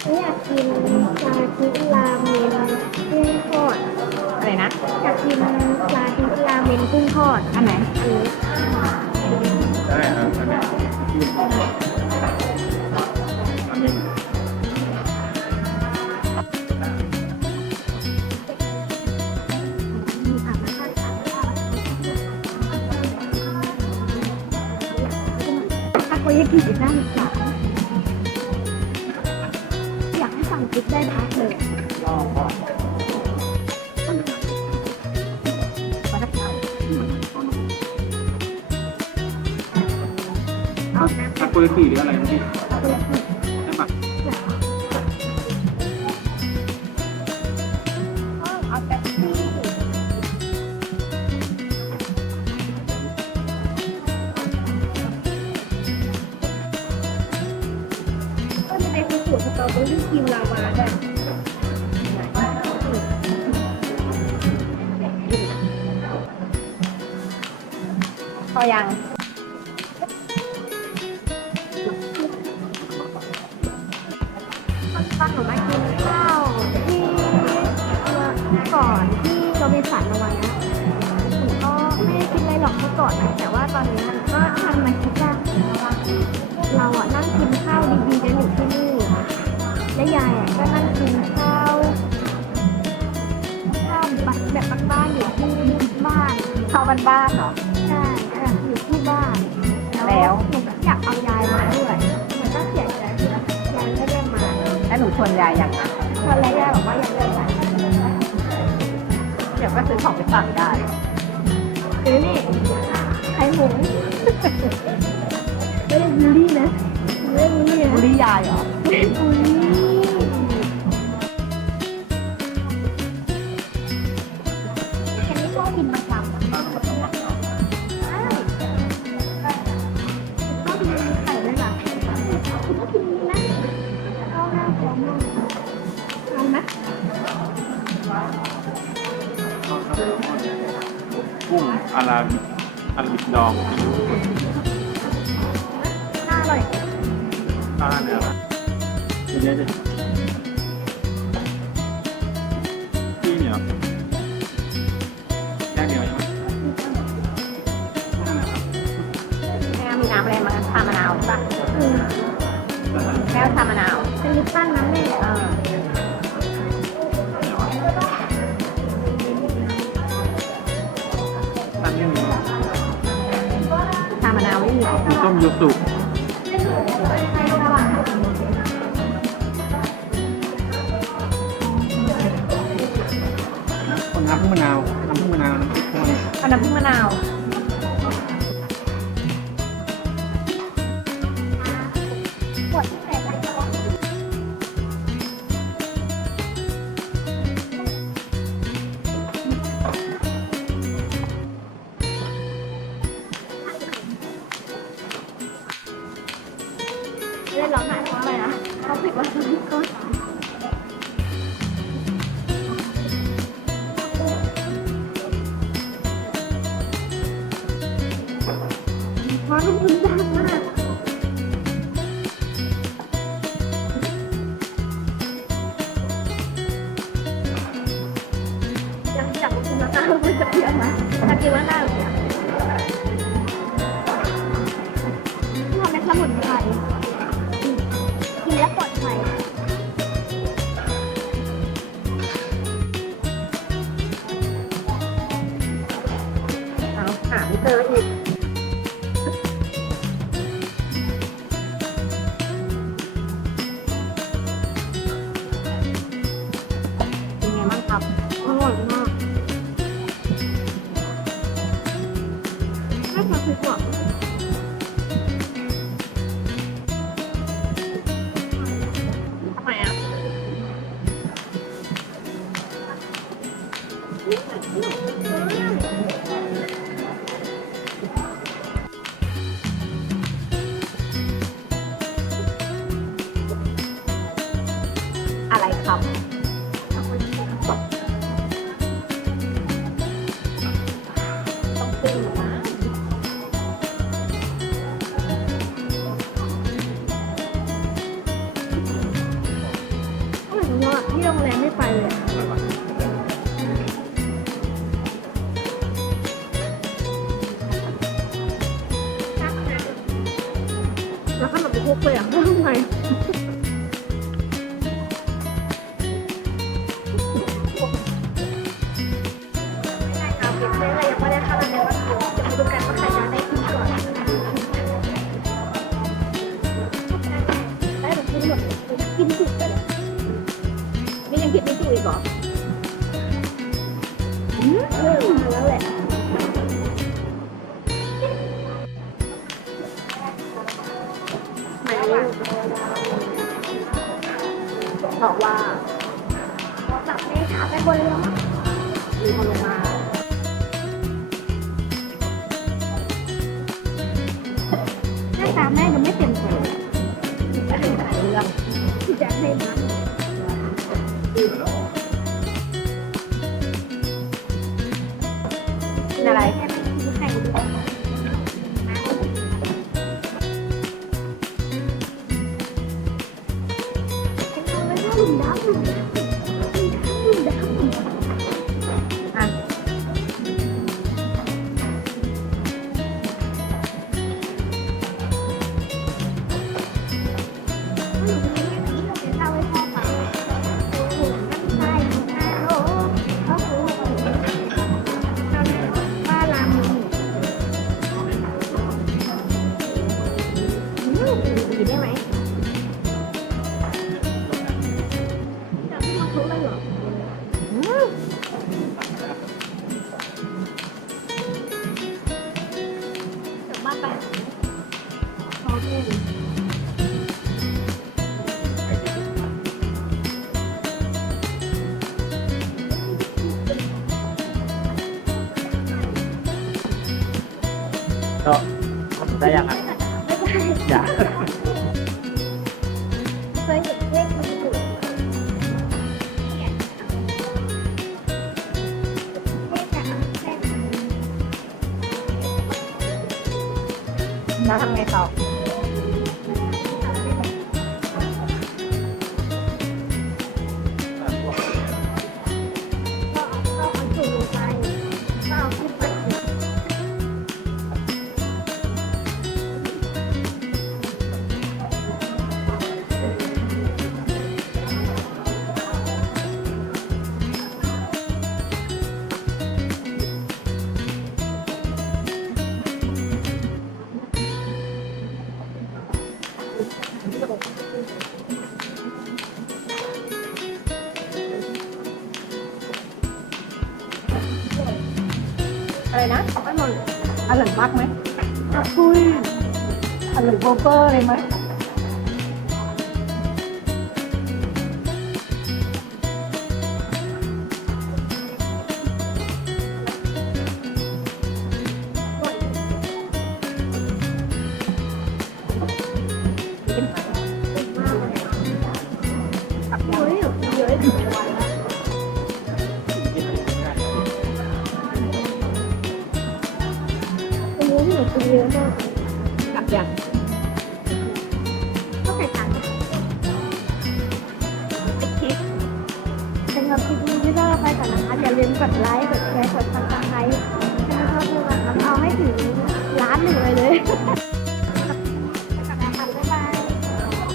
อยากกินปลาทิราเมนกุ้งทอดอะไรนะ อยากกินปลาทิราเมนกุ้งทอด อันไหน อันนี้ได้ครับอันนี้อันนี้มีอะมาทอดค่ะทาโกยากิอีกหน้า ลิกได้พักเลยรอก่อนมาทักทายเอาน้ำทาโกยากิหรืออะไรนะพี่ เรสตรอเบอรี่ครีมลาวาด้วยพอยังตอนหนูมากินข้าวที่ก่อนที่โรบินสันในวันนี้หนูก็ไม่ได้คิดอะไรหรอกเมื่อก่อนนะแต่ว่าตอนนี้มันก็ทำมาคิดว่าเราอะนั่งกินข้าวดีๆกัน บ้านๆอยู่ที่บ้านเข้าบ้านๆเหรอใช่เอออยู่ที่บ้านแล้วหนูก็อยากเอายายมาด้วยมันก็เสียใจที่ยายไม่ได้มาแล้วหนูชวนยายยังอะตอนแรกยายบอกว่าอยากได้สายเดี๋ยวก็ซื้อของไปฝากได้ซื้อนี่ไข่หมูไม่ได้บูลลี่นะไม่ได้บูลลี่บุนะรียายเหรอไม่ได้บูลลี่ เอาไหมกุ้งอาราบิกอาราบิกดองน่าอร่อยปลาเนื้อเยอะๆเลยพี่เหนียวแค่เดียวใช่ไหมนั่นแหละครับแม่มีน้ำอะไรมาชามะนาวป่ะอืมนั่นแหละแม่เอาชามะนาว เป็นลิปตันน้ำแม่เออตั้งยังไงชามะนาวไม่มีมีต้มยูสุคนน้ำพึ่งมะนาว น้ำพึ่งมะนาวน้ำพริกห้อยเอาน้ำผึ้งมะนาว เขาผิดว่าเขาก็มาทุกคนดังมากยังจับคุณมาตาคุณจะเพียงไหมถ้าคิดว่าหน้าหรือเปล่าทำเป็นสมุนไพร คำต้องปิ้งอ่อยมากที่โรงแรมไม่ไปเลย แล้วขนมคุกเลยอะทำไม Não dá pra ก็ได้ยังอะอย่าเคนเลขงำไงต่อ อะไรนะอร่อยอร่อยมากไหมอุ้ยอร่อยโบเบอร์เลยไหม อย่าลืมกดไลค์ กดแชร์ กดซับสไครต์ให้ช่องเราทำเอาให้ถึงล้านหนึ่งเลยเลย